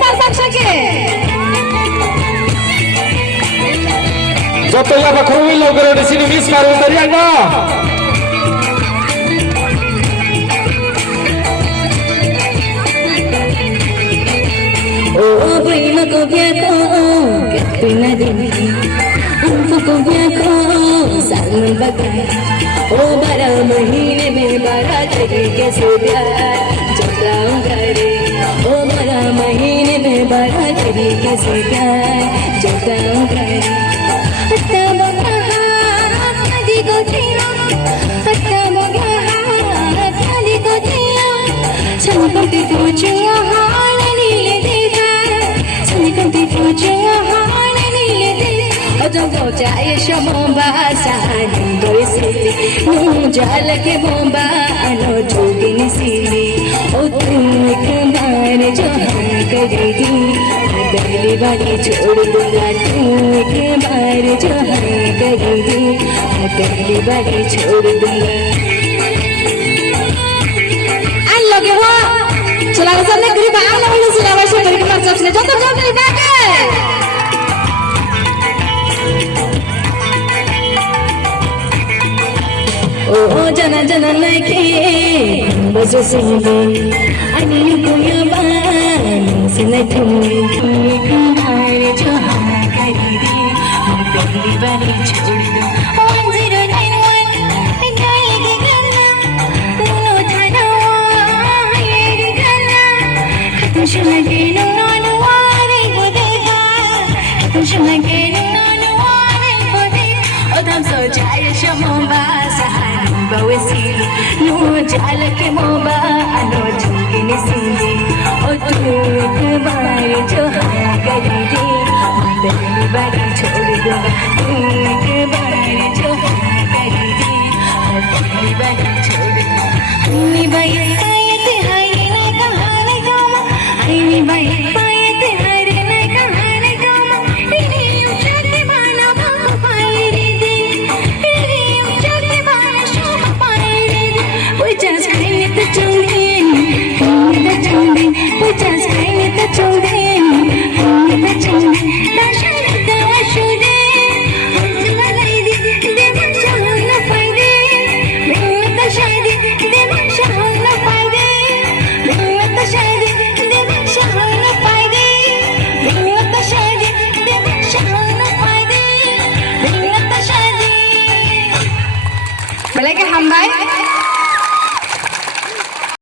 tepuk sakit. Jatuh ya Pak Krui lo gero di sini bis karung dari Anda. Oh prima ko biako katina dini हमको को बियाको साल बगाए ओ 12 महीने में 12 तरीके से प्यार जताऊं करे ओ 12 महीने में 12 तरीके से प्यार जताऊं करे हत्ता बगा कदी को थिया हत्ता बगा कदी को थिया संपत्ति तुझे हाने ले दे संपत्ति तुझे हाने ले दे Ojo jaya shamomba sahani doisili Nujal ke bomba ano jogini sili O tu ek baar jo hum karegi Pehli bari chhod dunga tu ek baar jo hum karegi Pehli bari chhod dunga An loge ho Chila ke samne griba ana holo silawai se bari ke marjab se joto joto griba ke Oh jana jana like bozo sile ani ko yaban sinai thumi kumare jo hum kari di pehli bari chhod do 1091 dai ke gana no thana ye gana khatam shulage no no wari ko dekha khatam shulage no no wari ko dekha odam so jaya shamomba Bawesili, no jala ke moba, ano jungini sindi.